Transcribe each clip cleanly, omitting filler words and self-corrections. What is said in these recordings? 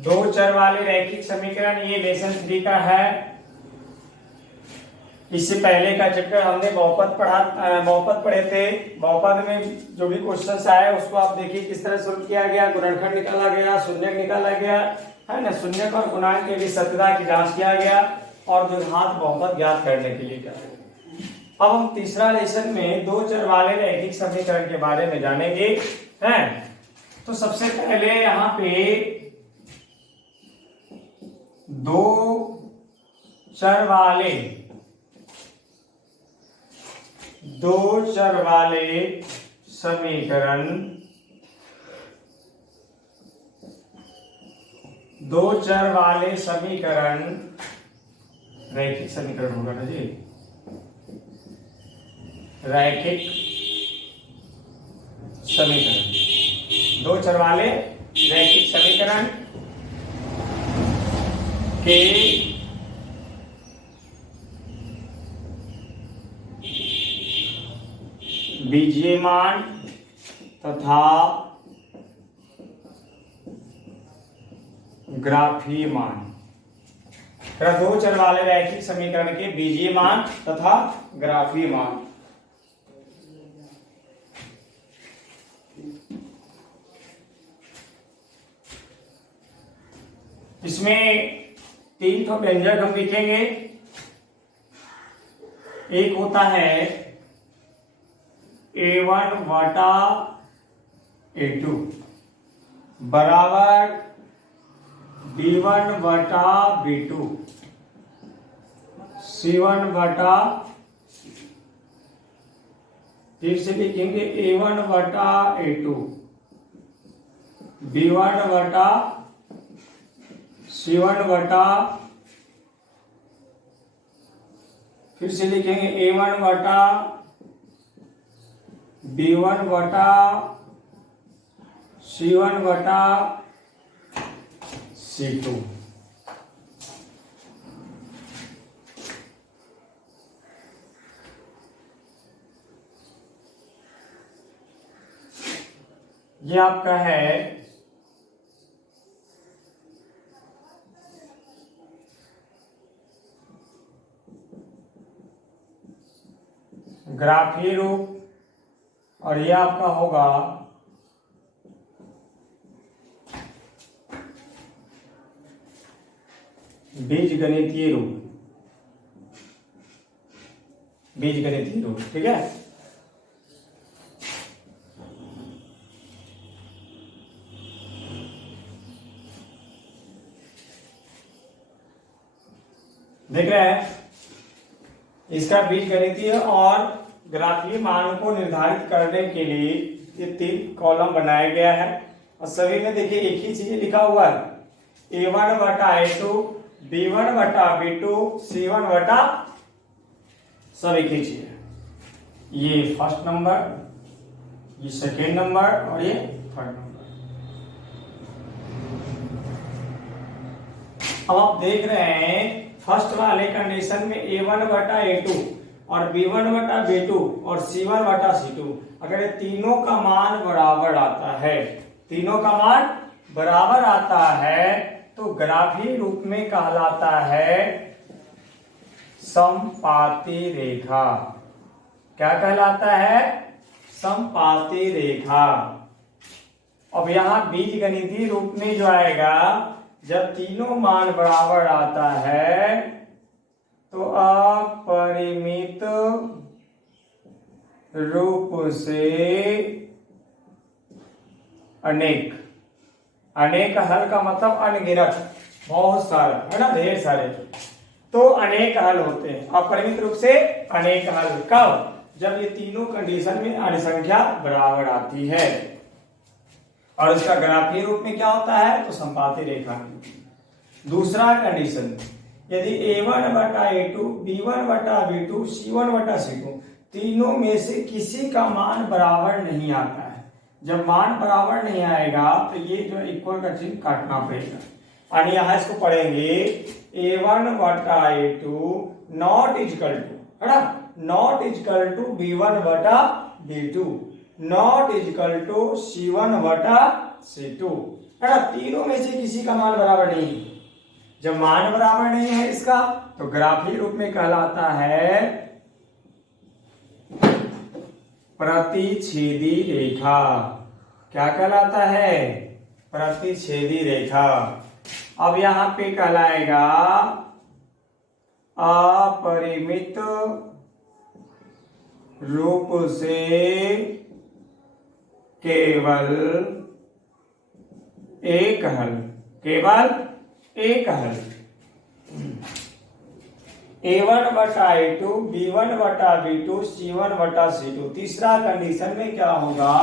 दो चर वाले रैखिक समीकरण, ये लेसन 3 का है। इससे पहले का चैप्टर हमने बहुपद पढ़े थे। बहुपद में जो भी क्वेश्चंस आए उसको आप देखिए किस तरह सोल्व किया गया। गुणनखंड निकाला गया, शून्यक निकाला गया, है ना, शून्यक और गुणांक के भी सत्यता की जांच किया गया और द्विघात बहुपद ज्ञात करने के लिए किया गया। अब हम तीसरा लेसन में दो चर वाले रैखिक समीकरण के बारे में जानेंगे, हैं। तो सबसे पहले यहाँ पे दो चर वाले समीकरण, दो चर वाले समीकरण रैखिक समीकरण होगा ना जी, रैखिक समीकरण, दो चर वाले रैखिक समीकरण के बीजीय मान तथा ग्राफीय मान, दो चर वाले रैखिक समीकरण के बीजीय मान तथा ग्राफीय मान। इसमें 3 तो व्यंजक हम लिखेंगे। एक होता है A1 बटा A2 बराबर B1 बटा B2 C1 बटा, फिर से लिखेंगे A1 बटा A2 B1 बटा C1 बटा, फिर से लिखेंगे A1 बटा B1 बटा C1 बटा C2। ये आपका है ग्राफीय रूप और यह आपका होगा बीजगणितीय रूप, बीजगणितीय रूप, ठीक है। देख रहे हैं, इसका बीजगणितीय और ग्राफीय मान को निर्धारित करने के लिए ये 3 कॉलम बनाया गया है और सभी में देखिए एक ही चीज लिखा हुआ है, A1 बटा A2 B1 बटा B2 C1 बटा, सब एक ही चीज है। ये फर्स्ट नंबर, ये सेकेंड नंबर और ये थर्ड नंबर। अब आप देख रहे हैं फर्स्ट वाले कंडीशन में A1 बटा A2 और B1 बटा B2 और C1 बटा C2, अगर ये तीनों का मान बराबर आता है, तीनों का मान बराबर आता है तो ग्राफीय रूप में कहलाता है समपाती रेखा। क्या कहलाता है? समपाती रेखा। अब यहां बीजगणितीय रूप में जो आएगा, जब तीनों मान बराबर आता है तो अपरिमित रूप से अनेक, अनेक हल का मतलब अनगिनत, बहुत सारा है ना, ढेर सारे, तो अनेक हल होते हैं। अपरिमित रूप से अनेक हल कब? जब ये तीनों कंडीशन में अनुसंख्या बराबर आती है। और इसका ग्राफीय रूप में क्या होता है? तो समपाती रेखा। दूसरा कंडीशन, यदि A1 बटा A2 B1 बटा B2 C1 बटा C2 तीनों में से किसी का मान बराबर नहीं आता है, जब मान बराबर नहीं आएगा तो ये जो इक्वल का चिन्ह काटना पड़ेगा। और यहां इसको पढ़ेंगे A1 बटा A2 नॉट इजकल टू, है ना, नॉट इजकल टू B1 बटा B2 not is equal to C1 बटा C2। है ना, तीनों में से किसी का मान बराबर नहीं है। जब मान बराबर नहीं है इसका तो ग्राफीय रूप में कहलाता है प्रतिच्छेदी रेखा। क्या कहलाता है? प्रतिच्छेदी रेखा। अब यहां पे कहलाएगा अपरिमित रूप से केवल एक हल, केवल एक हल। A1 बटा A2, B1 बटा B2, C1 बटा C2। तीसरा कंडीशन में क्या होगा,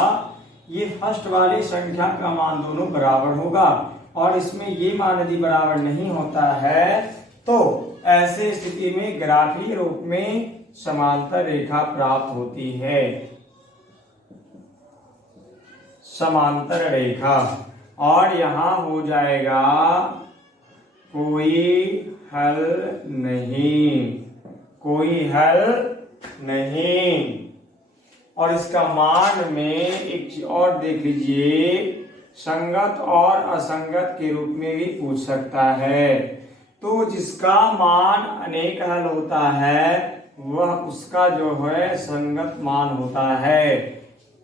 ये फर्स्ट वाली संख्या का मान दोनों बराबर होगा और इसमें ये मान यदि बराबर नहीं होता है तो ऐसे स्थिति में ग्राफीय रूप में समांतर रेखा प्राप्त होती है, समांतर रेखा। और यहां हो जाएगा कोई हल नहीं, कोई हल नहीं। और इसका मान में एक चीज और देख लीजिए, संगत और असंगत के रूप में भी पूछ सकता है। तो जिसका मान अनेक हल होता है वह उसका जो है संगत मान होता है,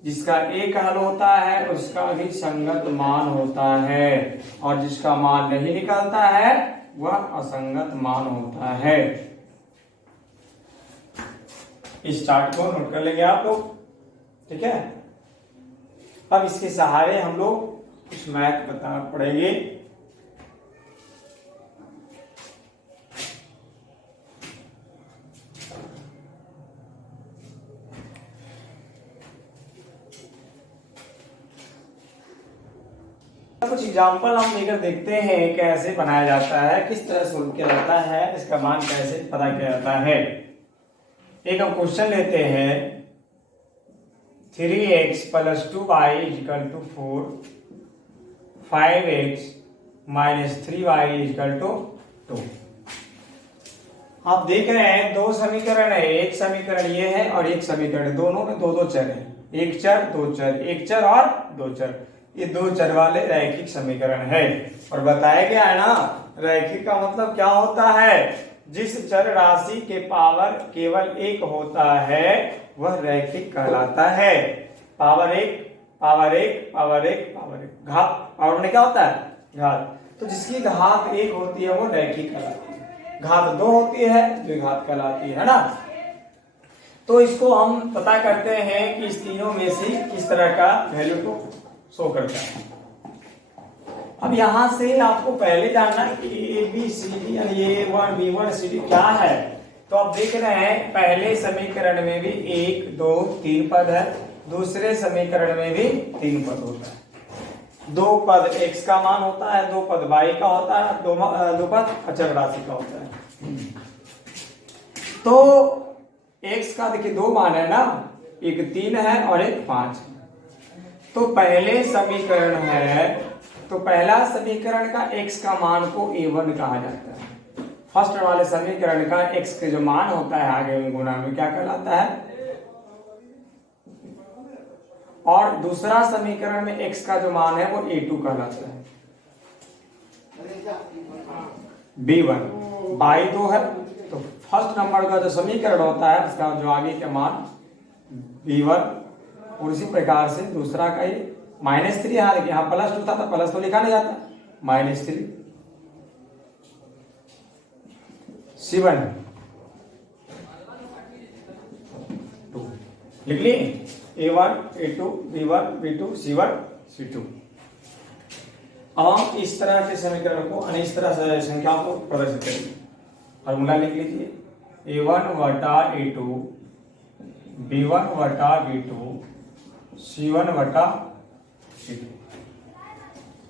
जिसका एक हल होता है उसका भी संगत मान होता है, और जिसका मान नहीं निकलता है वह असंगत मान होता है। इस चार्ट को नोट कर लेंगे आप लोग, ठीक है। अब इसके सहारे हम लोग कुछ मैथ बताना पड़ेंगे। कुछ एग्जाम्पल हम लेकर देखते हैं कैसे बनाया जाता है, किस तरह सोल्व किया जाता है, इसका मान कैसे पता किया जाता है। एक हम क्वेश्चन लेते हैं 3x + 2y = 4, 5x - 3y = 2। आप देख रहे हैं दो समीकरण है, एक समीकरण ये है और एक समीकरण, दोनों में दो दो चर है, एक चर दो चर, एक चर और दो चर, ये दो चर वाले रैखिक समीकरण है। और बताया गया है ना, रैखिक का मतलब क्या होता है, जिस चर राशि के पावर केवल एक होता है वह रैखिक कहलाता है। पावर एक, पावर एक, पावर एक, पावर एक, घात, पावर में क्या होता है, घात। तो जिसकी घात एक होती है वो रैखिक कहलाती है, घात दो होती है जो घात कहलाती है ना। तो इसको हम पता करते हैं कि इस तीनों में से किस तरह का वैल्यू को शो करता है। अब यहां से आपको पहले जानना है कि ABCD यानी A1 B1 CD क्या है। तो आप देख रहे हैं पहले समीकरण में भी 1 2 3 पद है, दूसरे समीकरण में भी 3 पद होता है। दो पद x का मान होता है, दो पद y का होता है, दो पद अचर राशि का होता है। तो x का देखिए दो मान है ना, एक 3 है और एक 5 है। तो पहले समीकरण है, तो पहला समीकरण का x का मान को A1 कहा जाता है। फर्स्ट वाले समीकरण का x के जो मान होता है आगे में गुणा में क्या कहलाता है, और दूसरा समीकरण में x का जो मान है वो A2 कहलाता है। B1 बाई 2 है, तो फर्स्ट नंबर का जो समीकरण होता है उसका जो आगे का मान B1, और इसी प्रकार से दूसरा का ही -3 यहाँ +2 था तो प्लस तो लिखा नहीं जाता, -3 C1 2 लिख लिए, A1 A2 B1 B2 C1 C2। अब हम इस तरह के समीकरण को इस तरह से संख्या को प्रदर्शित करेंगे। फॉर्मूला लिख लीजिए, A1 बटा A2 B1 बटा B2 C1 बटा C2।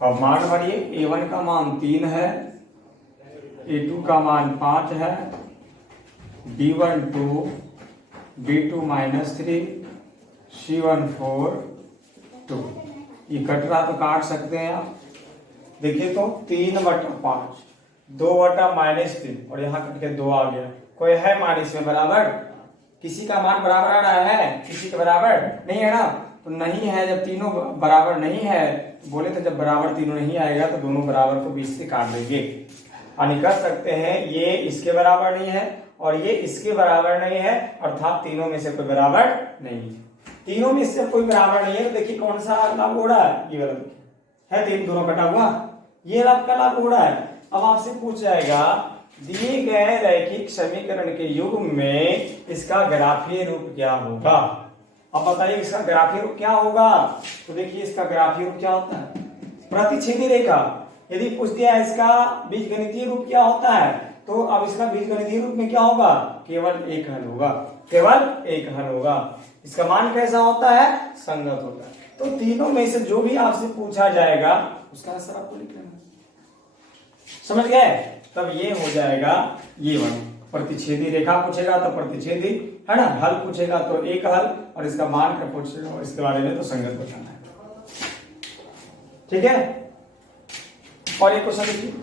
अब मान भरिए, A1 का मान 3 है, A2 का मान 5 है, B1 2 B2 -3 C1 4 2। ये कट रहा तो काट सकते हैं आप, देखिए तो 3 बटा 5 2 बटा -3 और यहाँ कट के 2 आ गया। कोई है मान इसमें बराबर, किसी का मान बराबर आ रहा है, किसी के बराबर नहीं है ना। तो नहीं है, जब तीनों बराबर नहीं है, बोले थे जब बराबर तीनों नहीं आएगा तो दोनों बराबर को 20 से काट देंगे। यानी कर सकते हैं ये इसके बराबर नहीं है और ये इसके बराबर नहीं है, अर्थात तीनों में से कोई बराबर नहीं है। तीनों में से कोई बराबर नहीं है तो देखिए कौन सा लागू हो रहा है, ये वाला है, तीन दोनों कटा हुआ, ये आपका लागू हो रहा है। अब आपसे पूछ जाएगा दिए गए रैखिक समीकरण के युग्म में इसका ग्राफीय रूप क्या होगा। अब बताइए इसका ग्राफीय रूप क्या होगा। तो देखिए इसका ग्राफीय रूप क्या होता है, प्रतिच्छेदी रेखा। यदि पूछ दिया इसका बीजगणितीय रूप क्या होता है, तो अब इसका बीजगणितीय रूप में क्या होगा, केवल एक हल होगा, केवल एक हल होगा। इसका मान कैसा होता है, संगत होता है। तो तीनों में से जो भी आपसे पूछा जाएगा उसका आंसर आपको लिख लेना, समझ गए। तब ये हो जाएगा ये वन, प्रतिच्छेदी रेखा पूछेगा तो प्रतिच्छेदी, है ना, हल पूछेगा तो एक हल, और इसका मान का पूछेगा इसके बारे में तो संगत बताना है। ठीक है, और एक क्वेश्चन देखिए,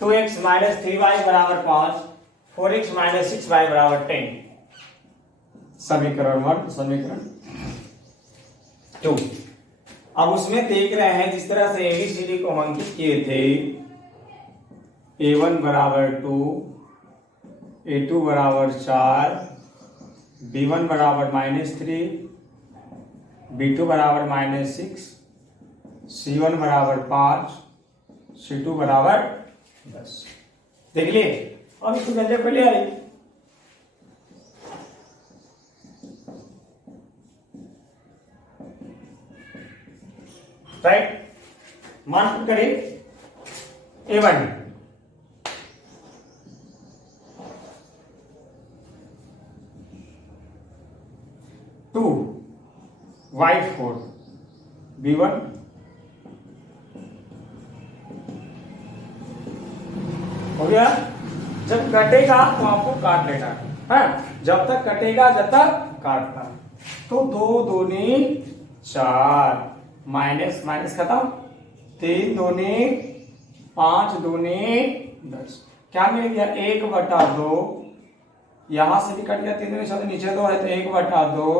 टू एक्स माइनस 3y बराबर 5, 4x माइनस 6y बराबर 10। समीकरण 1, समीकरण 2। अब उसमें देख रहे हैं जिस तरह से एबीसीडी को हम अंकित किए थे, a1 बराबर 2, a2 बराबर 4, b1 बराबर -3, b2 बराबर -6, c1 बराबर 5, c2 बराबर 10। देख लिए, अब इसको जल्दी पहले आई, राइट। मान पुट करें a1 2 y4 b1 हो गया। जब कटेगा तो आपको काट लेना है, जब तक कटेगा जब तक काटना। तो 2 दूनी 4, माइनस माइनस खत्म, 3 दूनी 5 दूनी 10, क्या मिल गया 1/2। यहां से भी कट गया, 3 दूनी 6, नीचे 2 है तो 1/2,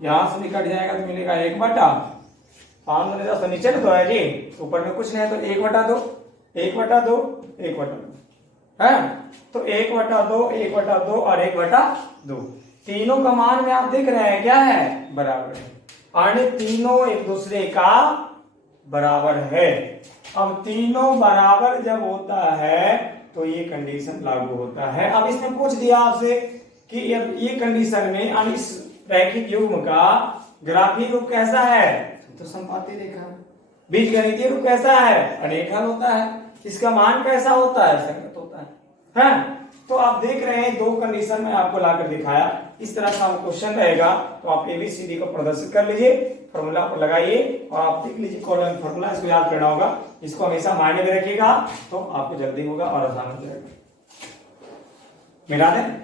यहां से भी कट जाएगा तो मिलेगा 1/5 दूनी 10, तो नीचे 2 है जी, ऊपर में कुछ नहीं है तो 1/2, 1/2, 1/2 है। तो 1/2, 1/2 और 1/2, तीनों का मान में आप देख रहे हैं क्या है, बराबर है, यानी तीनों एक दूसरे का बराबर है। अब तीनों बराबर जब होता है तो ये कंडीशन लागू होता है। अब इसने पूछ दिया आपसे कि ये कंडीशन में इस रैखिक युग्म का ग्राफीय रूप कैसा है, तो संपाती रेखा। बीजगणितीय रूप कैसा है, अनेक हल होता है। इसका मान कैसा होता है, संगत होता है। तो आप देख रहे हैं दो कंडीशन में आपको लाकर दिखाया। इस तरह का क्वेश्चन रहेगा तो आप एबीसीडी को प्रदर्शित कर लीजिए, फॉर्मूला को लगाइए और आप देख लीजिए कौन सा फॉर्मूला, इसको याद करना होगा। इसको हमेशा माइंड में रखिएगा तो आपको जल्दी होगा और आसान हो जाएगा। मिला दें।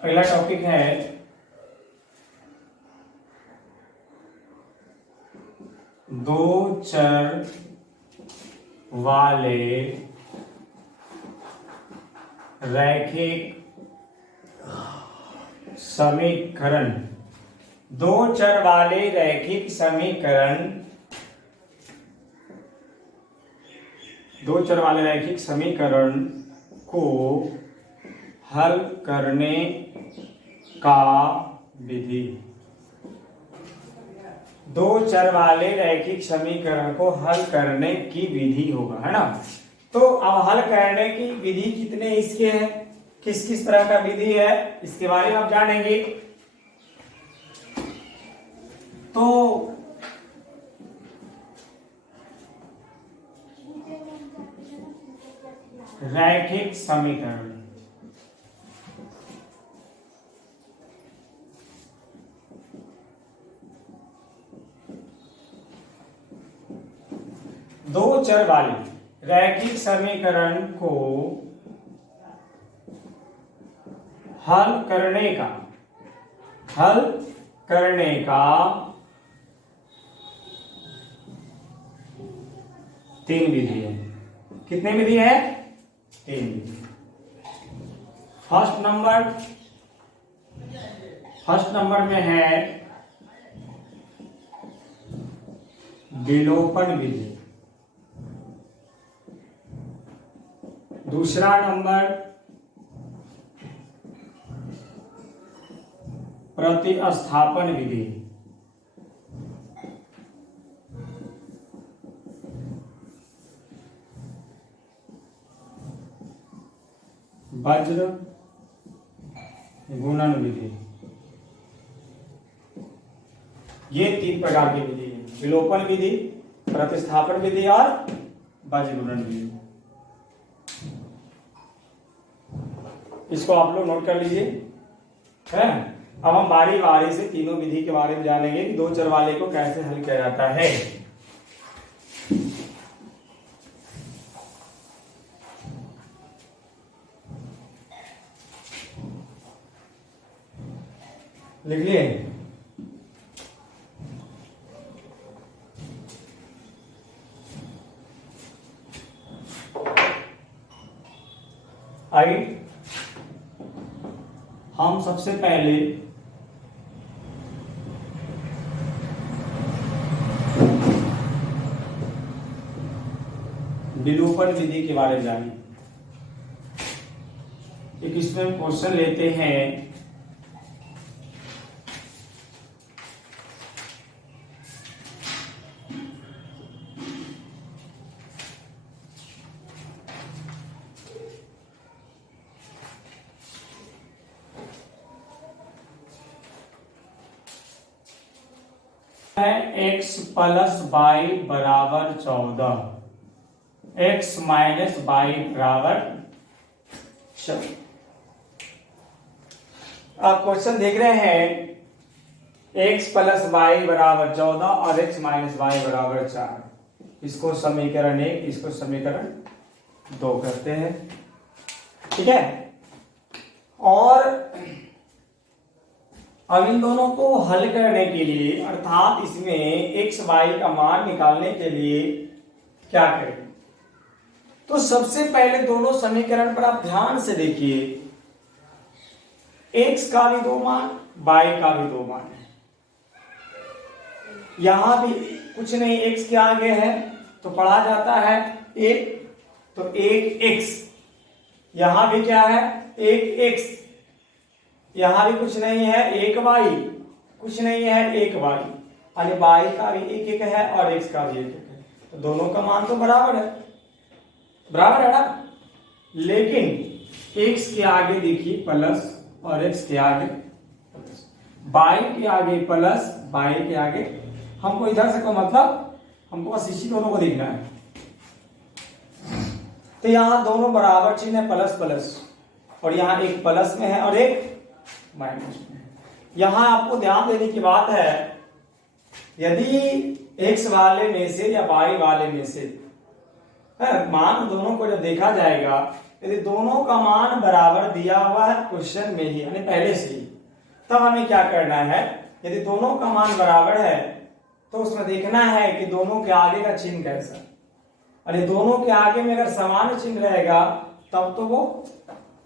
पहला टॉपिक है दो चर वाले रैखिक समीकरण। दो चर वाले रैखिक समीकरण, दो चर वाले रैखिक समीकरण को हल करने का विधि। दो चर वाले रैखिक समीकरण को हल करने की विधि होगा, है ना। तो अब हल करने की विधि कितने इसके हैं, किस किस तरह का विधि है, इसके बारे में आप जानेंगे। तो रैखिक समीकरण, दो चर वाली रैखिक समीकरण को हल करने का तीन विधि है। कितने विधि है? तीन विधि। फर्स्ट नंबर में है विलोपन विधि। दूसरा नंबर प्रतिस्थापन विधि। वज्र गुणन विधि। ये तीन प्रकार की विधि है, विलोपन विधि, प्रतिस्थापन विधि और वज्र गुणन विधि। इसको आप लोग नोट कर लीजिए, है। अब हम बारी बारी से तीनों विधि के बारे में जानेंगे कि दो चर वाले को कैसे हल किया जाता है। लिखिए, आइए हम सबसे पहले विलोपन विधि के बारे में जानें। एक इसमें क्वेश्चन लेते हैं, x प्लस वाई बराबर 14, x माइनस वाई बराबर 14। आप क्वेश्चन देख रहे हैं, x प्लस वाई बराबर 14 और x माइनस वाई बराबर 4। इसको समीकरण 1, इसको समीकरण 2 करते हैं, ठीक है। और अब इन दोनों को हल करने के लिए, अर्थात इसमें x y का मान निकालने के लिए क्या करें। तो सबसे पहले दोनों समीकरण पर आप ध्यान से देखिए, x का भी 2 मान, y का भी 2 मान है। यहां भी कुछ नहीं, x के आगे है तो पढ़ा जाता है 1, तो 1x। यहां भी क्या है? 1x। यहां भी कुछ नहीं है, 1y, कुछ नहीं है, 1y। यानी y का भी 1 है और x का भी 1 है, तो दोनों का मान तो बराबर है, बराबर है ना। लेकिन x के आगे देखिए प्लस और x के आगे प्लस, y के आगे प्लस, y के आगे, हमको इधर से को मतलब हमको बस इसी दोनों को देखना है। तो यहां दोनों बराबर चिन्ह है, प्लस प्लस, और यहां एक प्लस में है और एक माइनस में। यहां आपको ध्यान देने की बात है, यदि x वाले में से या y वाले में से मान दोनों को जब देखा जाएगा, यदि दोनों का मान बराबर दिया हुआ है क्वेश्चन में ही, यानी पहले से ही, तब हमें क्या करना है, यदि दोनों का मान बराबर है तो उसमें देखना है कि दोनों के आगे का चिन्ह कैसा। और ये दोनों के आगे में अगर समान चिन्ह रहेगा तब तो वो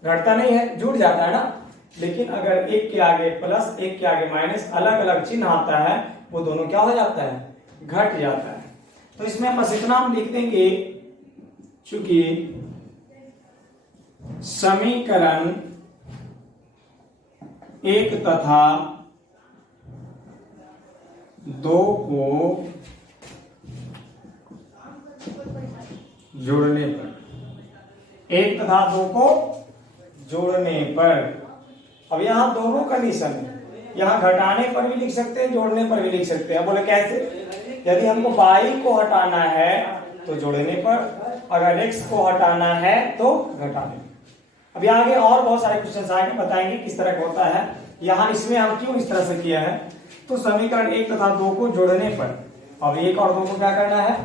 घटता नहीं है, जुड़ जाता है ना। लेकिन अगर एक के आगे प्लस, एक के आगे माइनस, अलग अलग चिन्ह आता है, वो दोनों क्या हो जाता है? घट जाता है। तो इसमें बस इतना हम लिख देंगे, चूंकि समीकरण 1 तथा दो को जोड़ने पर, एक तथा दो को जोड़ने पर। अब यहां दोनों कंडीशन है, यहां घटाने पर भी लिख सकते हैं, जोड़ने पर भी लिख सकते हैं। बोले कैसे? यदि हमको y को हटाना है तो जोड़ने पर, अगर x को हटाना है तो घटाने पर। अभी आगे और बहुत सारे क्वेश्चन आएंगे, बताएंगे किस तरह का होता है। यहाँ इसमें हम क्यों इस तरह से किया है, तो समीकरण एक तथा दो को जोड़ने पर, अब एक और दो को क्या करना है,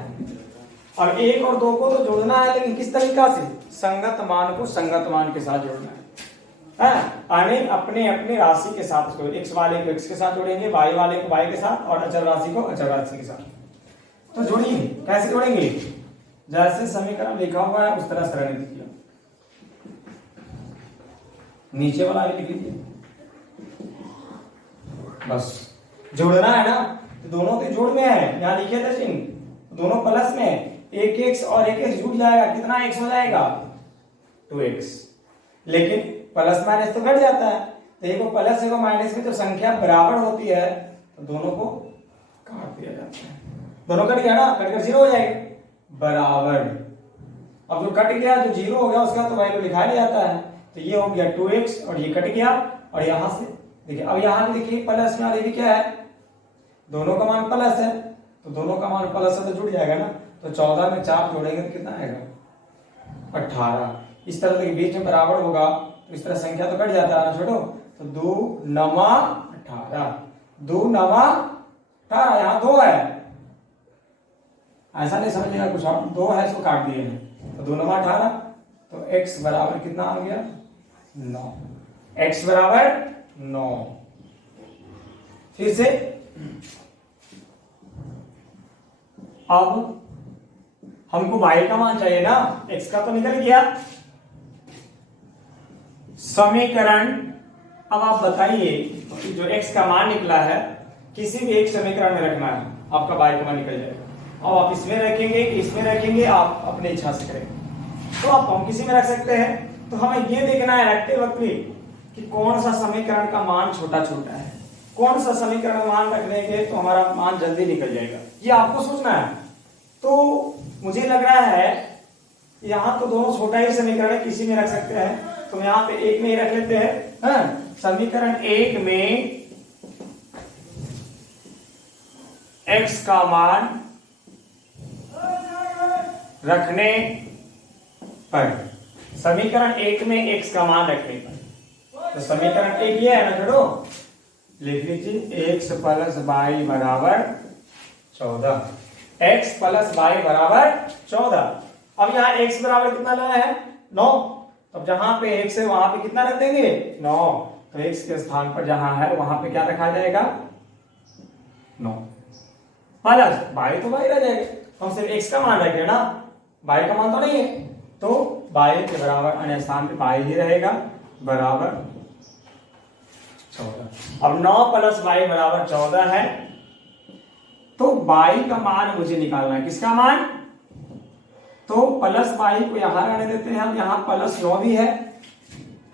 अब एक और दो को तो जोड़ना है, लेकिन किस तरीका से? संगत मान को संगत मान के साथ जोड़ना है। अनेक अपने अपने राशि के साथ उसको, x वाले को x के साथ जोड़ेंगे, y वाले को y के साथ, और अचर राशि को अचर राशि के साथ। तो जोड़िए, कैसे जोड़ेंगे? जैसे समीकरण लिखा हुआ है उस तरह सरल लिखिए, नीचे वाला भी लिख लीजिए, बस जोड़ना है ना। तो दोनों के जोड़ में है, यहाँ लिखे थे चिन्ह, दोनों प्लस में, एक x और एक x जुड़ जाएगा, कितना x हो जाएगा? 2x। लेकिन प्लस माइनस तो घट जाता है, तो एक को प्लस एक को माइनस में जो संख्या बराबर होती है तो दोनों को काट दिया जाता है। दोनों कट गया ना, कटकर जीरो हो जाएगा, बराबर। अब जो कट गया, जो जीरो हो गया, उसका तो वैल्यू लिखा नहीं जाता है, तो ये हो गया 2x और ये कट गया, और यहां से देखिए, अब यहां भी देखिए प्लस में, और ये भी क्या है, दोनों का मान प्लस है, तो दोनों का मान प्लस है तो जुड़ जाएगा ना। तो 14 में 4 जोड़ेंगे तो कितना आएगा? 18। इस तरह से बीच में बराबर होगा, तो इस तरह संख्या तो कट जाता है ना, छोड़ो। तो 2 9 18, 2 9 18, यहाँ 2 है, ऐसा नहीं समझिएगा कुछ और, 2 है इसको काट दिए हैं, तो 2 9 18, तो x बराबर कितना आ गया? 9। x बराबर 9। फिर से अब हमको y का मान चाहिए ना, x का तो निकल गया समीकरण। अब आप बताइए, जो x का मान निकला है किसी भी एक समीकरण में रखना है, आपका y का मान निकल जाएगा। अब आप इसमें रखेंगे कि इसमें रखेंगे, आप अपने इच्छा से करेंगे। तो आप हम किसी में रख सकते हैं, तो हमें ये देखना है रखते वक्त भी कि कौन सा समीकरण का मान छोटा छोटा है, कौन सा समीकरण मान रख लेंगे तो हमारा मान जल्दी निकल जाएगा, ये आपको सोचना है। तो मुझे लग रहा है यहाँ तो दोनों छोटा ही समीकरण है, किसी में रख सकते हैं, तो यहाँ पे एक में ही रख लेते हैं। समीकरण एक में x का मान रखने पर, समीकरण एक में x का मान रखने पर, तो समीकरण एक ये है ना, छोड़ो लिख लीजिए, x प्लस वाई बराबर 14, x प्लस वाई बराबर 14। अब यहाँ x बराबर कितना लाया है? 9। अब जहां पे x है वहां पे कितना रख देंगे? 9। तो x के स्थान पर जहां है वहां पे क्या रखा जाएगा? 9 प्लस y, तो y रह जाएगा, हम सिर्फ x का मान रखेंगे ना, y का मान तो नहीं है, तो y के बराबर अन्य स्थान पे y ही रहेगा, बराबर 14। अब 9 प्लस y बराबर 14 है, तो y का मान मुझे निकालना है, किसका मान? तो प्लस y को यहां रहने देते हैं हम, यहां प्लस 9 भी है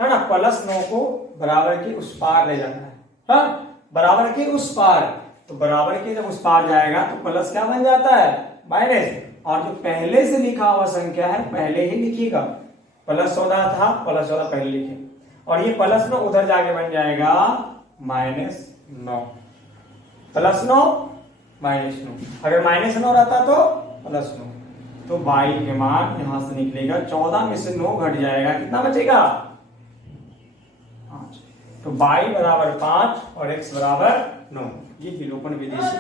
ना, प्लस 9 को बराबर के उस पार ले जाना है, हाँ? बराबर के उस पार, तो बराबर के जब उस पार जाएगा तो प्लस क्या बन जाता है? माइनस। और जो पहले से लिखा हुआ संख्या है पहले ही लिखिएगा, प्लस 14 था, प्लस 14 पहले लिखे, और ये प्लस 9 उधर जाके बन जाएगा -9, प्लस 9 -9, अगर -9 रहता तो प्लस 9, तो y के मान यहां से निकलेगा 14 में से 9 घट जाएगा, कितना बचेगा? 5। तो y बराबर 5 और x बराबर 9, ये विलोपन विधि से,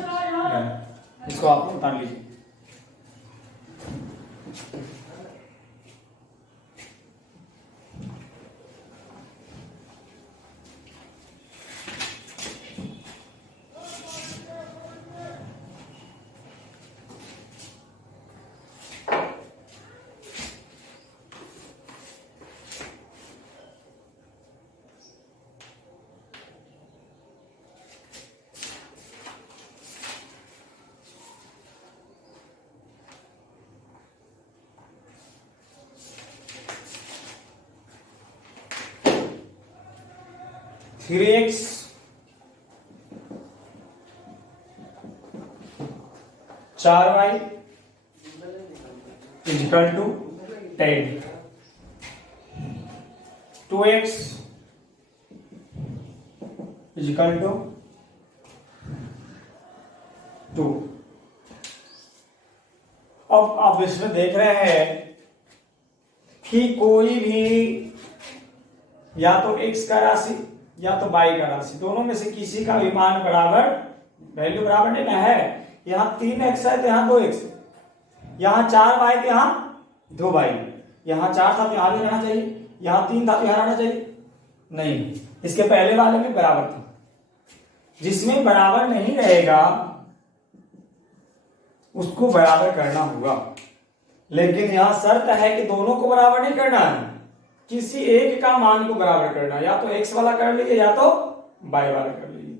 इसको आप उतार लीजिए। 4y equal to 10, 2x equal to 2। अब आप इसमें देख रहे हैं कि कोई भी या तो x का राशि या तो y का राशि, दोनों में से किसी का भी मान बराबर, वैल्यू बराबर नहीं ना है। यहाँ 3x है तो यहाँ 2x, यहाँ 4y तो यहाँ 2y, यहाँ 4 था तो यहाँ भी रहना चाहिए, यहाँ 3 था तो यहाँ रहना चाहिए। नहीं, इसके पहले वाले में बराबर था। जिसमें बराबर नहीं रहेगा उसको बराबर करना होगा, लेकिन यहां शर्त है कि दोनों को बराबर नहीं करना है, किसी एक का मान को बराबर करना, या तो x वाला कर लीजिए या तो y वाला कर लीजिए।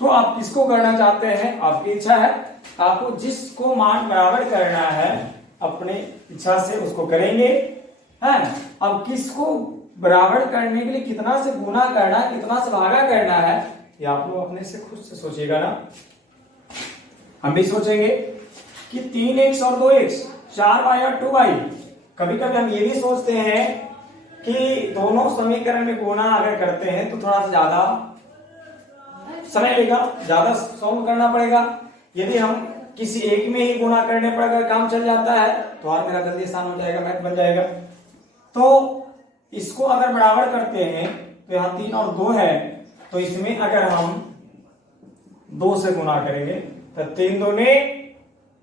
तो आप किसको करना चाहते हैं, आपकी इच्छा है, आपको जिसको मान बराबर करना है अपने इच्छा से उसको करेंगे, है। अब किसको बराबर करने के लिए कितना से गुना करना है, कितना से भागा करना है, ये आप लोग अपने से खुद से सोचिएगा ना। हम भी सोचेंगे कि 3x और 2x, 4y और 2y। कभी कभी हम ये भी सोचते हैं कि दोनों समीकरण में गुना अगर करते हैं तो थोड़ा सा ज्यादा समय लेगा, ज्यादा सॉल्व करना पड़ेगा। यदि हम किसी एक में ही गुना करने पर अगर काम चल जाता है तो और मेरा जल्दी आसान हो जाएगा, मैथ बन जाएगा। तो इसको अगर बराबर करते हैं तो यहाँ 3 और 2 है, तो इसमें अगर हम 2 से गुना करेंगे तो 3 दूने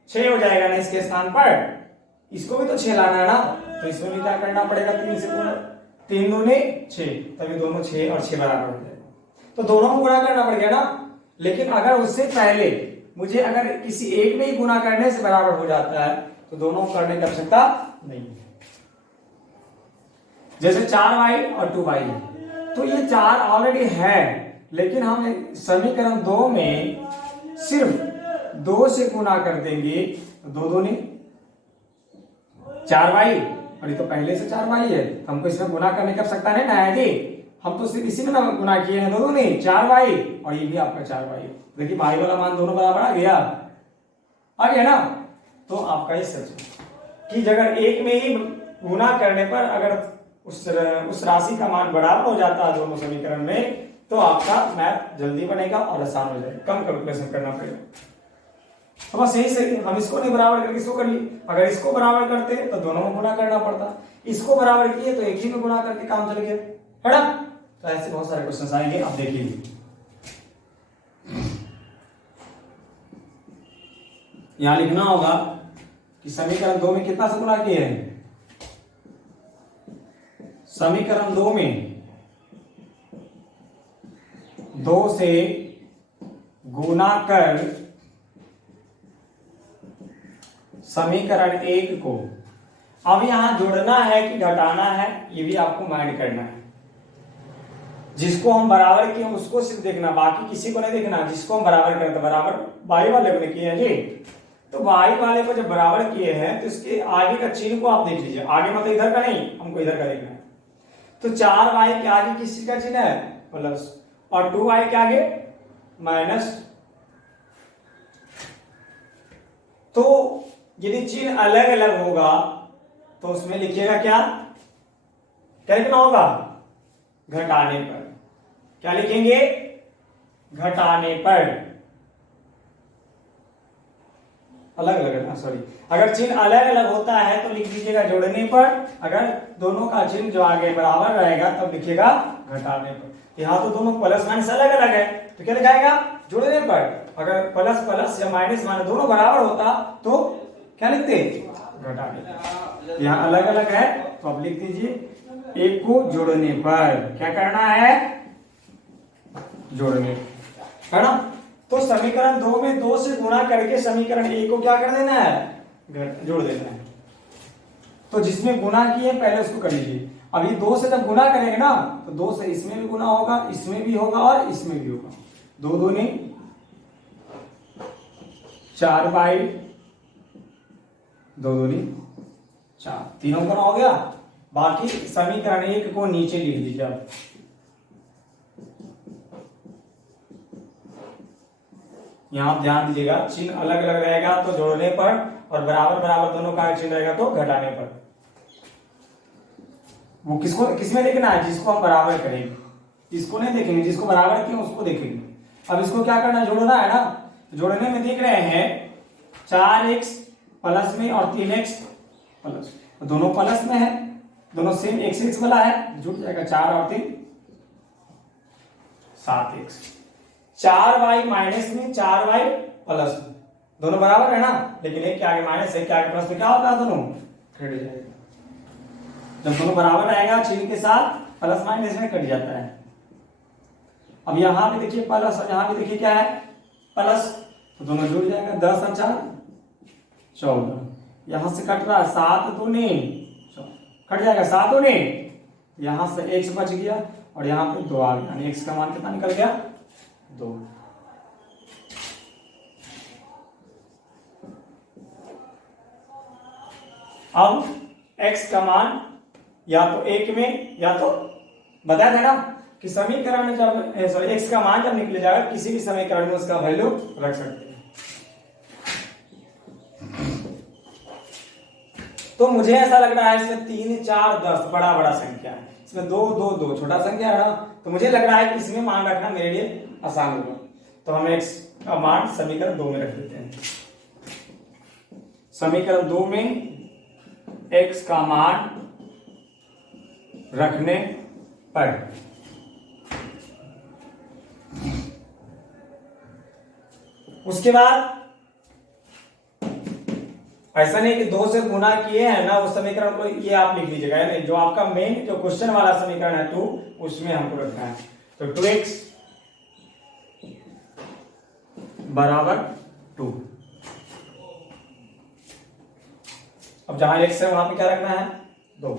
6 हो जाएगा ना इसके स्थान पर। इसको भी तो 6 लाना है ना, तो इसमें भी क्या करना पड़ेगा, 3 से गुना, 3 दूने 6, तभी दोनों 6 और 6 बराबर हो जाएगा। तो दोनों को गुना करना पड़ गया ना। लेकिन अगर उससे पहले मुझे अगर किसी एक में ही गुना करने से बराबर हो जाता है तो दोनों को करने की आवश्यकता नहीं है। जैसे 4y और 2y, तो ये 4 ऑलरेडी है, लेकिन हम समीकरण 2 में सिर्फ 2 से गुना कर देंगे तो 2 दूनी 4y, और ये तो पहले से 4y है, हमको इसमें गुना करने की आवश्यकता नहीं ना है जी। हम तो सिर्फ इसी में ना गुना किए हैं, 2 दूनी 4y, और ये भी आपका 4y। देखिए y वाला मान दोनों बराबर आ गया ना। तो आपका ये सच है कि अगर एक में ही गुना करने पर अगर उस राशि का मान बराबर हो जाता है दोनों समीकरण में, तो आपका मैथ जल्दी बनेगा और आसान हो जाएगा, कम कैलकुलेशन करना पड़ेगा। तो बस यही सही है। हम इसको नहीं बराबर करके इसको कर लिए, अगर इसको बराबर करते तो दोनों में गुना करना पड़ता, इसको बराबर किए तो एक ही में गुना करके काम चल गया, है ना। तो ऐसे बहुत सारे क्वेश्चन आएंगे, आप देखिए। यहां लिखना होगा कि समीकरण 2 में कितना से गुना किए हैं। समीकरण 2 में 2 से गुना कर समीकरण 1 को, अब यहां जोड़ना है कि घटाना है ये भी आपको माइंड करना है। जिसको हम बराबर किए उसको सिर्फ देखना, बाकी किसी को नहीं देखना। जिसको हम बराबर करें तो बराबर y वाले को किए हैं जी, तो y वाले को जब बराबर किए हैं तो इसके आगे का चिन्ह को आप देख लीजिए। आगे मतलब इधर का नहीं, हमको इधर का देखना है। तो 4y के आगे किसी का चिन्ह है प्लस, और 2y के आगे माइनस। तो यदि चिन्ह अलग अलग होगा तो उसमें लिखिएगा क्या लिखना होगा, घटाने पर। क्या लिखेंगे, घटाने पर। अलग अलग ना, सॉरी, अगर चिन्ह अलग अलग होता है तो लिख दीजिएगा जोड़ने पर। अगर दोनों का चिन्ह जो आगे बराबर रहेगा तब लिखिएगा घटाने पर। यहाँ तो दोनों प्लस माइनस अलग अलग है तो क्या लिखाएगा, जोड़ने पर। अगर प्लस प्लस या माइनस माइनस दोनों बराबर होता तो क्या लिखते, घटाने। यहाँ अलग अलग है तो अब लिख दीजिए एक को जोड़ने पर। क्या करना है, जोड़ने, है ना। तो समीकरण 2 में 2 से गुणा करके समीकरण 1 को क्या कर देना है, जोड़ देना है। तो जिसमें गुणा किए पहले उसको कर लीजिए। अब ये 2 से जब गुणा करेंगे ना तो 2 से इसमें भी गुणा होगा, इसमें भी होगा और इसमें भी होगा। 2 दूनी 4y, 2 दूनी 4, तीनों गुना हो गया। बाकी समीकरण 1 को नीचे लिख दीजिए आप। यहाँ आप ध्यान दीजिएगा, चिन्ह अलग अलग रहेगा तो जोड़ने पर, और बराबर बराबर दोनों का चिन्ह रहेगा तो घटाने पर। वो किसको किसमें देखना है, जिसको हम बराबर करेंगे, इसको नहीं देखेंगे, जिसको बराबर किए उसको देखेंगे। अब इसको क्या करना है, जोड़ना है ना। जोड़ने में देख रहे हैं 4x प्लस में और 3x प्लस, दोनों प्लस में है, दोनों सेम x x वाला है, जुड़ जाएगा 4 और 3 7x। 4y माइनस में 4y प्लस में, दोनों बराबर है ना, लेकिन एक के आगे माइनस एक के आगे प्लस, तो क्या होता है, दोनों कट जाएगा। जब दोनों बराबर रहेगा चिन्ह के साथ प्लस माइनस में कट जाता है। अब यहां पे देखिए प्लस और यहां पे देखिए क्या है प्लस, तो दोनों जुड़ जाएगा, 10 और 4 14, यहां से कट रहा है 7 दूनी कट जाएगा 7 दूनी, यहां से x बच गया और यहां पे 2 आ गया, यानी x का मान कितना निकल गया 2। अब x का मान या तो 1 में, या तो बताया था ना कि समीकरण में जब x का मान जब निकले जाएगा किसी भी समीकरण में उसका वैल्यू रख सकते हैं। तो मुझे ऐसा लग रहा है इसमें 3 4 10 बड़ा बड़ा संख्या है, इसमें 2 2 2 छोटा संख्या है ना, तो मुझे लग रहा है कि इसमें मान रखना मेरे लिए आसान होगा। तो हम x का मान समीकरण 2 में रख देते हैं। समीकरण 2 में x का मान रखने पर उसके बाद ऐसा नहीं कि 2 से गुना किए हैं ना उस समीकरण को, ये आप लिख लीजिएगा, नहीं जो आपका मेन जो क्वेश्चन वाला समीकरण है 2 उसमें हमको रखना है। तो 2x बराबर 2। अब जहां x है वहां पे क्या रखना है 2।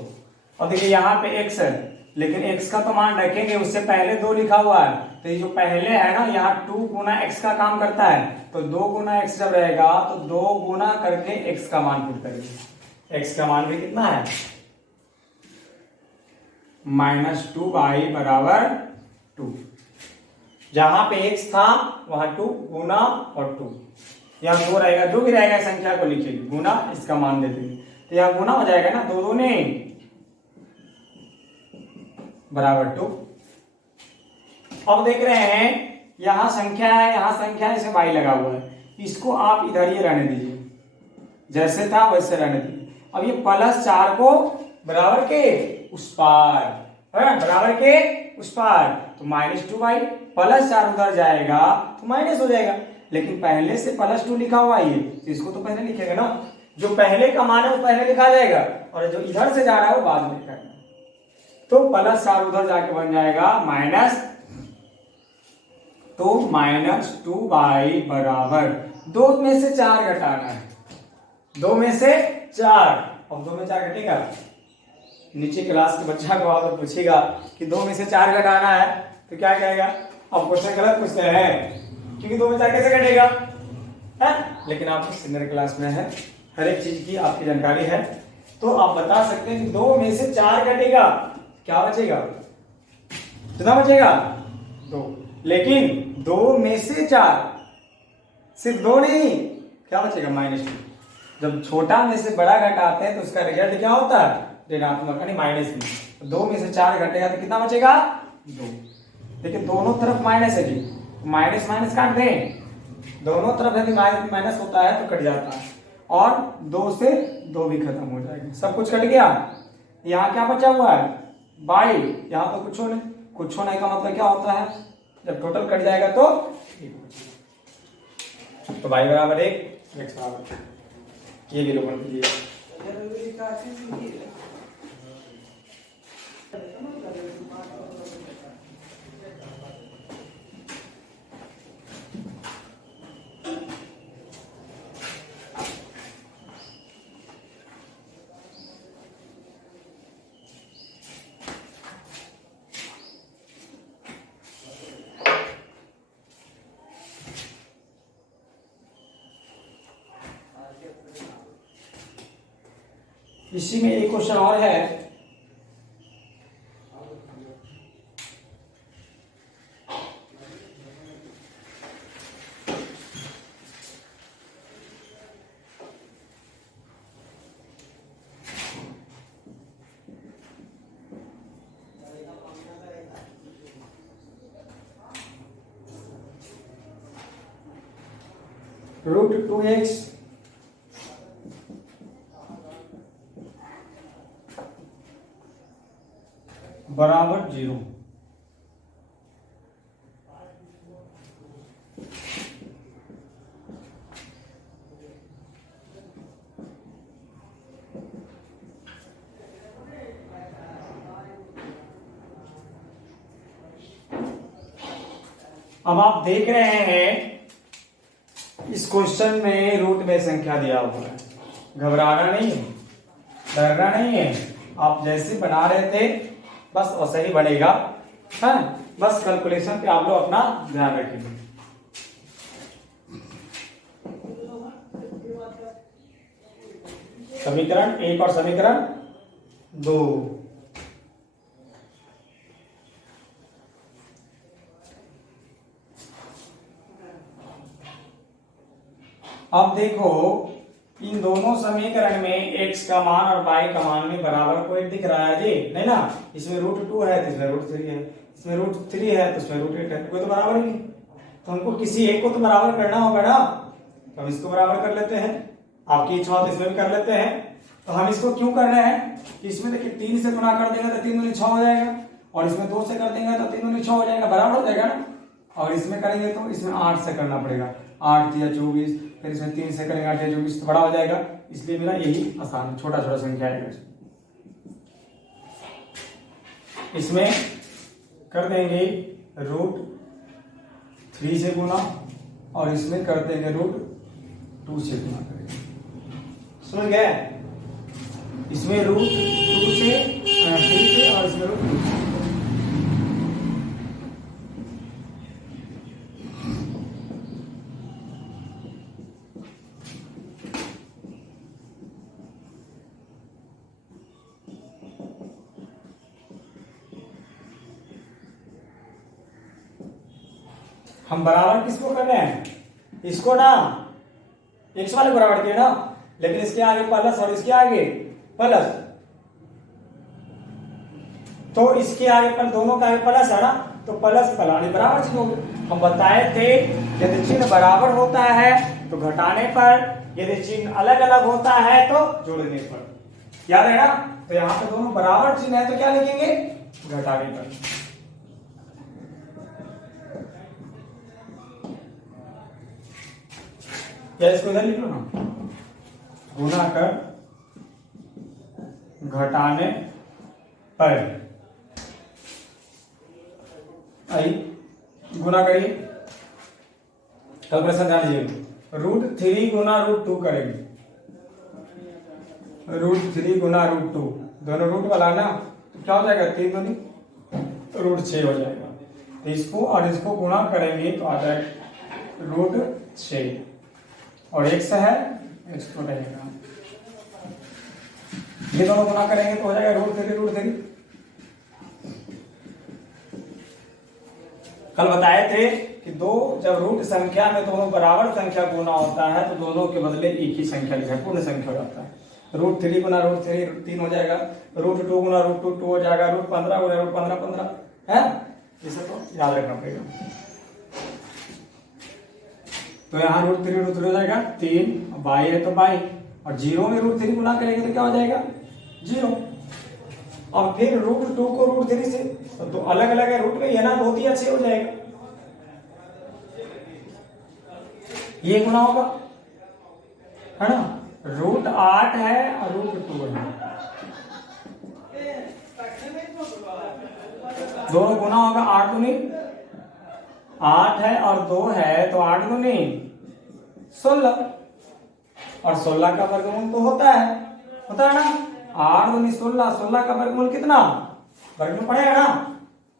अब देखिए यहाँ पे x है, लेकिन x का तो मान रखेंगे, उससे पहले 2 लिखा हुआ है, तो ये जो पहले है ना यहाँ 2 गुना x का काम करता है, तो 2 गुना x जब रहेगा तो 2 गुना करके x का मान पुट करेंगे। x का मान भी कितना है -2y बराबर 2। जहां पे x था वहां 2 गुना और 2, यहाँ 2 रहेगा, जो भी रहेगा संख्या को लिखिए गुना इसका मान दे देंगे, तो यहाँ गुना हो जाएगा ना, 2 दूनी बराबर 2। अब देख रहे हैं यहां संख्या है यहां संख्या है, इसमें y लगा हुआ है, इसको आप इधर ही रहने दीजिए, जैसे था वैसे रहने दीजिए। अब ये +4 को बराबर के उस पार है, बराबर के उस पार, तो -2y +4 उधर जाएगा तो माइनस हो जाएगा, लेकिन पहले से +2 लिखा हुआ है ये, तो इसको तो पहले लिखेगा ना, जो पहले का मान है वो पहले लिखा जाएगा और जो इधर से जा रहा है वो बाद में लिखा जाएगा। तो +4 उधर जाके बन जाएगा माइनस, तो -2y बराबर 2 में से 4 घटाना है, 2 में से 4, अब 2 में 4 घटेगा, नीचे क्लास के बच्चा को आप पूछेगा कि 2 में से 4 घटाना है तो क्या कहेगा, अब क्वेश्चन गलत पूछते हैं क्योंकि 2 में 4 कैसे घटेगा है? लेकिन आप सीनियर क्लास में है, हर एक चीज की आपकी जानकारी है, तो आप बता सकते हैं कि 2 में से 4 घटेगा, क्या बचेगा, कितना बचेगा 2, लेकिन 2 में से 4 सिर्फ 2 नहीं, क्या बचेगा -2। जब छोटा में से बड़ा घटाते हैं तो उसका रिजल्ट क्या होता है ऋणात्मक, यानी माइनस में। 2 में से 4 घटेगा तो कितना बचेगा 2, लेकिन दोनों तरफ माइनस है जी, माइनस माइनस काट दें, दोनों तरफ यदि माइनस होता है तो कट जाता है, और 2 से 2 भी खत्म हो जाएगा, सब कुछ कट गया। यहाँ क्या बचा हुआ है y, यहाँ तो कुछ होने का मतलब क्या होता है, जब टोटल कट जाएगा तो y बराबर 1 x बराबर 1, ये विलोपन कीजिए। इसी में एक क्वेश्चन और है, रूट 2x बराबर 0। अब आप देख रहे हैं इस क्वेश्चन में रूट में संख्या दिया हुआ है, घबराना नहीं है, डरना नहीं है। आप जैसे बना रहे थे बस वैसे ही बनेगा, है। बस कैलकुलेशन पे आप लोग अपना ध्यान रखिए। समीकरण 1 और समीकरण 2। अब देखो इन दोनों समीकरण में x का मान और y का मान में बराबर कोई दिख रहा है जी, नहीं ना। इसमें रूट 2 है तो इसमें रूट 3 है, इसमें रूट 3 है तो इसमें रूट 8 है, कोई तो बराबर ही नहीं। तो हमको किसी एक को तो बराबर करना होगा ना, तो हम इसको बराबर कर लेते हैं। आपकी इच्छा हो तो इसमें भी कर लेते हैं। तो हम इसको क्यों कर रहे हैं कि इसमें देखिए 3 से गुणा कर देंगे तो 3 दूनी 6 हो जाएगा, और इसमें 2 से कर देंगे तो 3 दूनी 6 हो जाएगा, बराबर हो जाएगा ना। और इसमें करेंगे तो इसमें 8 से करना पड़ेगा, 8 या 24, फिर इसमें 3 से करेंगे 8 या 24 तो बड़ा हो जाएगा। इसलिए मेरा यही आसान छोटा छोटा संख्या आएगा। इसमें कर देंगे रूट 3 से गुना, और इसमें कर देंगे रूट 2 से गुना करेंगे। समझ गए? इसमें रूट 2 से 3 से, और इसमें रूट 2 से। हम बराबर किसको कर रहे हैं? इसको ना, x वाले बराबर किए ना, लेकिन इसके आगे प्लस और इसके आगे प्लस, तो इसके आगे पर दोनों का आगे प्लस है ना, तो प्लस प्लस बराबर चिन्ह होगा। हम बताए थे यदि चिन्ह बराबर होता है तो घटाने पर, यदि चिन्ह अलग अलग होता है तो जोड़ने पर। याद है ना? तो यहाँ पे दोनों बराबर चिन्ह है तो क्या लिखेंगे? घटाने पर। क्या इसको इधर लिख लो ना, गुना कर घटाने पर। आई गुना करिए, कैलकुलेशन ध्यान दीजिए। रूट 3 गुना रूट 2 करेंगे, रूट 3 गुना रूट 2, दोनों रूट वाला ना, तो क्या हो जाएगा? 3 दूनी रूट 6 हो जाएगा। तो इसको और इसको गुना करेंगे तो आ जाएगा रूट 6, और x है, x तो रहेगा। ये दोनों गुना करेंगे तो हो जाएगा रूट 3। कल बताए थे कि जब रूट संख्या में दोनों बराबर संख्या गुना होता है तो दोनों के बदले एक ही संख्या लिखा है, पूर्ण संख्या हो जाता है। रूट 3 गुना रूट 3 हो जाएगा, रूट 2 गुना रूट 2 हो जाएगा, रूट 15 गुना रूट 15 है। ये सब तो याद रखना पड़ेगा। तो यहाँ रूट 3 हो जाएगा 3, बाई है तो बाई, और 0 में रूट 3 गुना करेंगे तो क्या हो जाएगा? 0। और फिर रूट 2 को रूट 3 से, तो अलग अलग है रूट में, है ना, बहुत ही अच्छे हो जाएगा। ये गुना होगा, है ना। रूट 8 है और रूट 2 है, दोनों गुना होगा। 8 दूनी 8 है और 2 है तो 8 दूनी 16, और 16 का वर्गमूल तो होता है ना। 8 दूनी 16, 16 का वर्गमूल कितना? वर्गमूल पड़ेगा ना।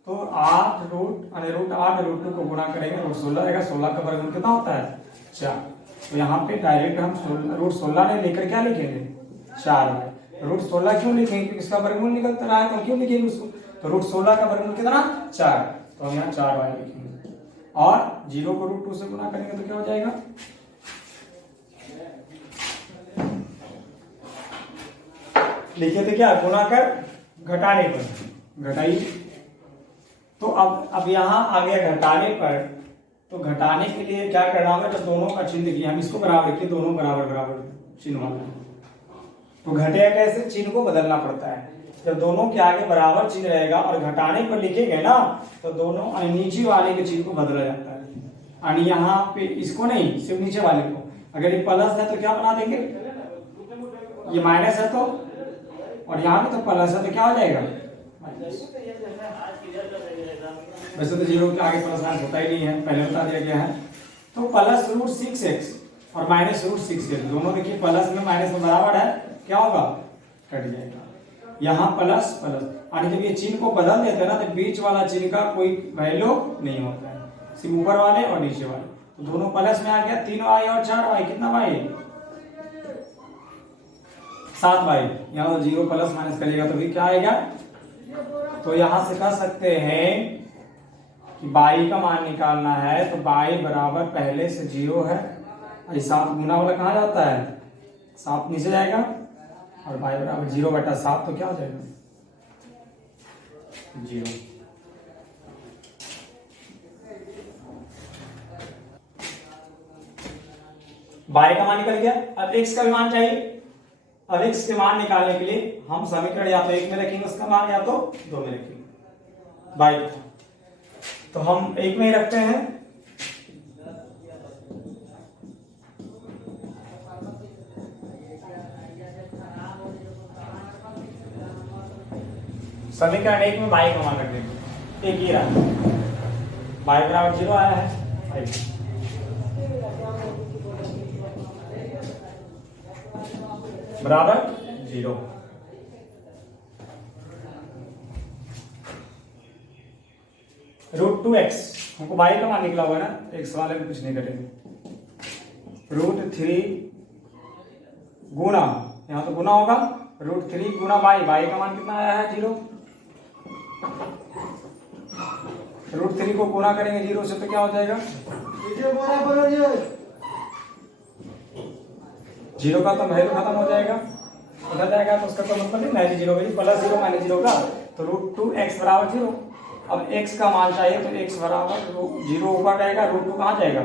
तो 8 रूट 8 रूट 2 को गुणा करेंगे, रूट 16 रहेगा। 16 का वर्गमूल कितना होता है? 4। तो यहाँ पे डायरेक्ट हम रूट 16 ने लेकर क्या लिखेंगे? 4 है। रूट 16 क्यों लिखेंगे? क्योंकि इसका वर्गमूल निकलता रहा है, तो क्यों लिखेंगे उसको? तो रूट 16 का वर्गमूल कितना? 4। तो हम यहाँ 4 वाई लिखेंगे, और 0 को रूट 2 से गुना करेंगे तो क्या हो जाएगा? लिखे थे क्या? गुना कर घटाने पर, घटाइए। तो अब यहाँ आ गया घटाने पर, तो घटाने के लिए क्या करना होगा, जब दोनों का चिन्ह देखिए हम इसको बराबर रखिए, दोनों बराबर बराबर चिन्ह वाला, तो घटेगा कैसे, चिन्ह को बदलना पड़ता है। जब दोनों के आगे बराबर चिन्ह रहेगा और घटाने पर लिखेंगे ना, तो दोनों नीचे वाले के चिन्ह को बदला जाता है। और यहाँ पे इसको नहीं, सिर्फ नीचे वाले को। अगर ये प्लस है तो क्या बना देंगे, ये माइनस है तो, और यहाँ पे तो प्लस है तो क्या हो जाएगा माइनस। वैसे तो जीरो के आगे प्लस माइनस होता ही नहीं है, पहले बता दिया गया है। तो प्लस रूट 6x और माइनस रूट 6x, दोनों देखिए प्लस में माइनस में बराबर है, क्या होगा, कट जाएगा। यहाँ प्लस प्लस, और जब ये चिन्ह को बदल देते हैं ना, तो बीच वाला चिन्ह का कोई वैल्यू नहीं होता है, सिर्फ ऊपर वाले और नीचे वाले। तो दोनों प्लस में आ गया, 3y और 4y, कितना y, 7y। यहाँ तो जीरो प्लस माइनस करिएगा तो भी क्या आएगा। तो यहाँ से कह सकते हैं कि y का मान निकालना है, तो y बराबर पहले से 0 है, और 7 गुना वाला कहाँ जाता है, 7 नीचे जाएगा, और y बराबर 0/7, तो क्या हो जाएगा 0। y का मान निकल गया। अब x का भी मान चाहिए। अब x के मान निकालने के लिए हम समीकरण या तो 1 में रखेंगे उसका मान, या तो 2 में रखेंगे y को। तो हम 1 में ही रखते हैं। समीकरण 1 में y का मान रख देंगे, एक ही रहा, y बराबर 0 आया है, बराबर 0। रूट 2x, हमको y का मान निकला हुआ है ना, x वाले में कुछ नहीं करेंगे। रूट 3 गुना, यहाँ तो गुना होगा, रूट 3 गुना y का मान कितना आया है 0। रूट 3 को गुना करेंगे 0 से तो क्या हो जाएगा, 0 का तो वैल्यू खत्म हो जाएगा, उधर जाएगा तो उसका तो मतलब नहीं है 0 प्लस 0 माइनस 0 का, तो रूट 2x बराबर 0। अब x का मान चाहिए तो x बराबर 0 ऊपर रहेगा, रूट 2 कहाँ जाएगा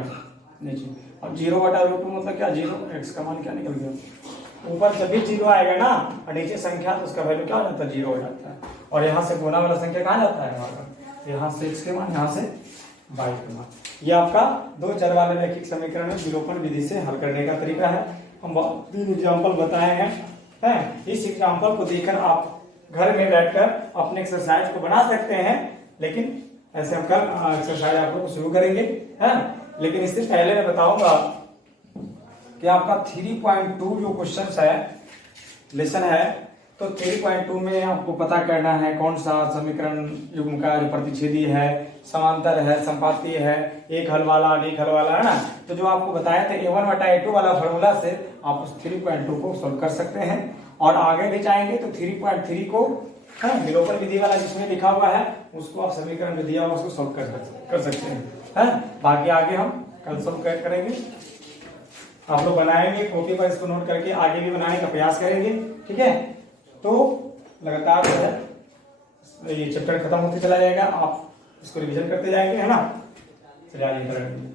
नीचे। अब 0/√2 मतलब क्या, 0, x का मान क्या निकल गया, ऊपर जब भी 0 आएगा ना और नीचे संख्या, तो उसका वैल्यू क्या हो जाता है, 0 हो जाता है। और यहाँ से गुना वाला संख्या कहाँ जाता है हमारा, यहाँ से x के मान, यहाँ से y के मान। ये आपका 2 चर वाले रैखिक समीकरण में विलोपन विधि से हल करने का तरीका है। हम 3 एग्जाम्पल बताए हैं। इस एग्जाम्पल को देखकर आप घर में बैठकर अपने एक्सरसाइज को बना सकते हैं, लेकिन ऐसे हम कल एक्सरसाइज आप लोग शुरू करेंगे, है। लेकिन इससे पहले मैं बताऊंगा कि आपका 3.2 जो क्वेश्चन है, लेसन है, तो 3.2 में आपको पता करना है कौन सा समीकरण युग्म का जो प्रतिच्छेदी है, समांतर है, संपातीय है, एक हल वाला, अनेक हल वाला, है ना। तो जो आपको बताया था A1/A2 वाला फॉर्मूला से आप उस 3.2 को सोल्व कर सकते हैं। और आगे भी जाएंगे तो 3.3 को विलोपन विधि वाला जिसमें लिखा हुआ है उसको आप समीकरण में दिया हुआ उसको सोल्व कर सकते हैं। बाकी आगे हम कल सोल्व करेंगे, आप लोग बनाएंगे, कॉपी पर इसको नोट करके आगे भी बनाने का प्रयास करेंगे, ठीक है। तो लगातार जो है ये चैप्टर खत्म होते चला जाएगा, आप इसको रिवीजन करते जाएंगे, है ना। चलिए आगे करेंगे।